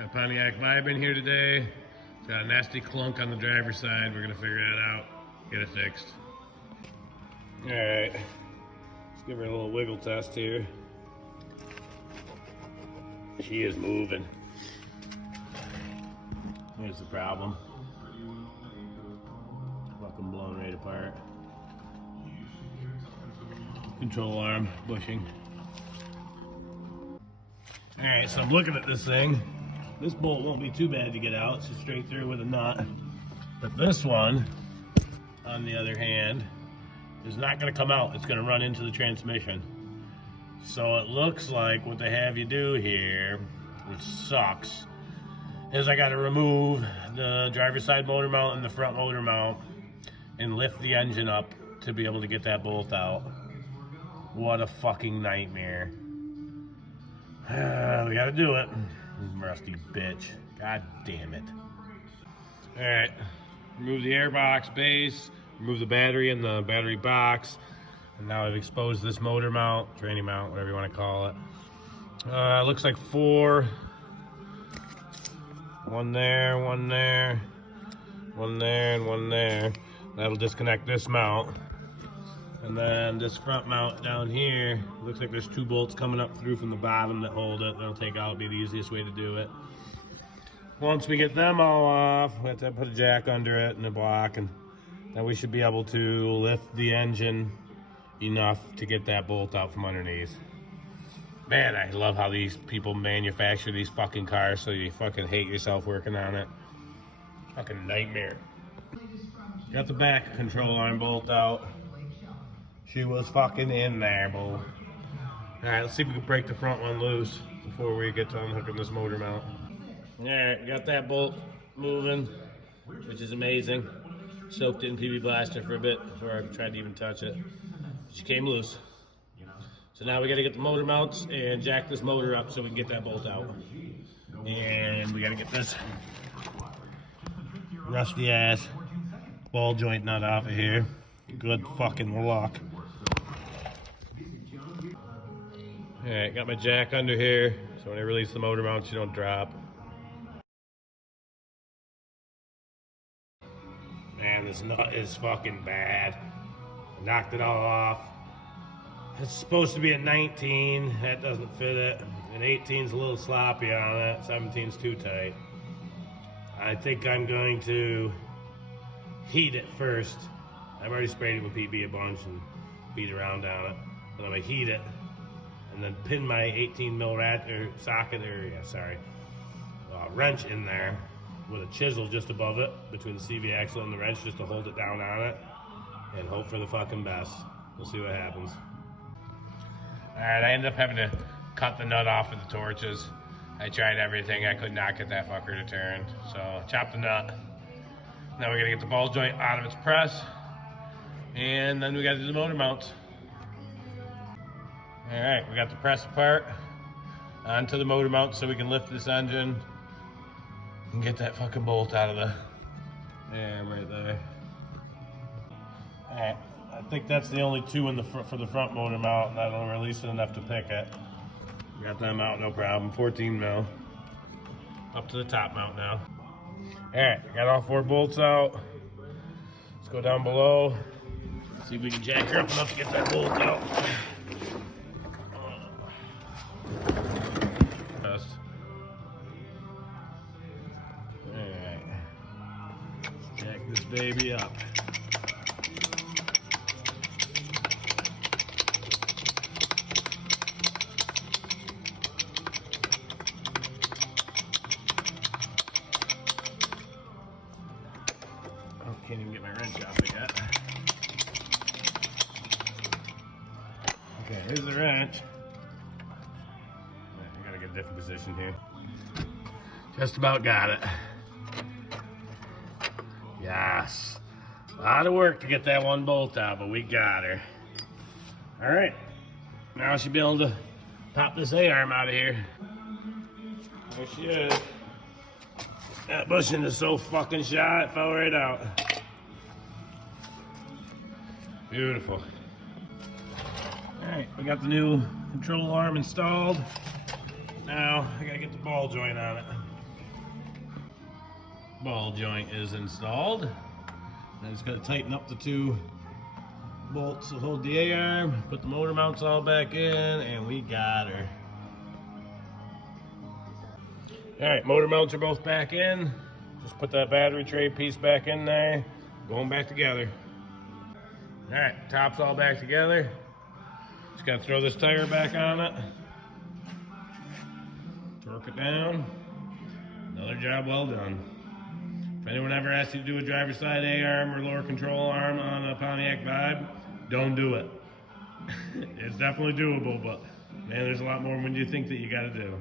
Got Pontiac Vibe in here today. It's got a nasty clunk on the driver's side. We're gonna figure that out, get it fixed. All right, let's give her a little wiggle test here. She is moving. Here's the problem. Fucking blown right apart. Control arm bushing. All right, so I'm looking at this thing. This bolt won't be too bad to get out. It's just straight through with a nut. But this one, on the other hand, is not gonna come out. It's gonna run into the transmission. So it looks like what they have you do here, which sucks, is I gotta remove the driver's side motor mount and the front motor mount and lift the engine up to be able to get that bolt out. What a fucking nightmare. We gotta do it. Rusty bitch. God damn it. Alright. Remove the airbox base, remove the battery in the battery box, and now I've exposed this motor mount, tranny mount, whatever you want to call it. Looks like 4. One there, one there, one there, and one there. That'll disconnect this mount. And then this front mount down here, looks like there's 2 bolts coming up through from the bottom that hold it. That'll take out, be the easiest way to do it. Once we get them all off, we have to put a jack under it and a block, and then we should be able to lift the engine enough to get that bolt out from underneath. Man, I love how these people manufacture these fucking cars so you fucking hate yourself working on it. Fucking nightmare. Got the back control arm bolt out. She was fucking in there, boo. Alright, let's see if we can break the front one loose before we get to unhooking this motor mount. Alright, got that bolt moving, which is amazing. Soaked it in PB Blaster for a bit before I tried to even touch it. She came loose. So now we gotta get the motor mounts and jack this motor up so we can get that bolt out. And we gotta get this rusty ass ball joint nut off of here. Good fucking luck. Alright, got my jack under here, so when I release the motor mounts, you don't drop. Man, this nut is fucking bad. I knocked it all off. It's supposed to be a 19, that doesn't fit it. An 18's a little sloppy on it, 17's too tight. I think I'm going to heat it first. I've already sprayed it with PB a bunch and beat around on it. But I'm gonna heat it and then pin my 18 mil wrench in there with a chisel just above it between the CV axle and the wrench just to hold it down on it and hope for the fucking best. We'll see what happens. Alright, I ended up having to cut the nut off with the torches. I tried everything. I could not get that fucker to turn. So chop the nut. Now we gotta get the ball joint out of its press. And then we gotta do the motor mounts. Alright, we got the press apart onto the motor mount so we can lift this engine and get that fucking bolt out of the, right there. Alright, I think that's the only 2 in the for the front motor mount, and that'll release it enough to pick it. Got them out, no problem. 14 mil. Up to the top mount now. Alright, got all 4 bolts out. Let's go down below. See if we can jack her up enough to get that bolt out. Alright. Let's jack this baby up. I can't even get my wrench out of it yet. Okay, here's the wrench. I gotta get a different position here. Just about got it. Yes. A lot of work to get that one bolt out, but we got her. All right. Now I should be able to pop this A-arm out of here. There she is. That bushing is so fucking shot, it fell right out. Beautiful. Alright, we got the new control arm installed. Now, I gotta get the ball joint on it. ball joint is installed. I just got to tighten up the 2 bolts to hold the A-arm, put the motor mounts all back in, and we got her. Alright, motor mounts are both back in. Just put that battery tray piece back in there, going back together. Alright, top's all back together. Just got to throw this tire back on it. Torque it down. Another job well done. If anyone ever asks you to do a driver's side A-arm or lower control arm on a Pontiac Vibe, don't do it. It's definitely doable, but man, there's a lot more when you think that you got to do.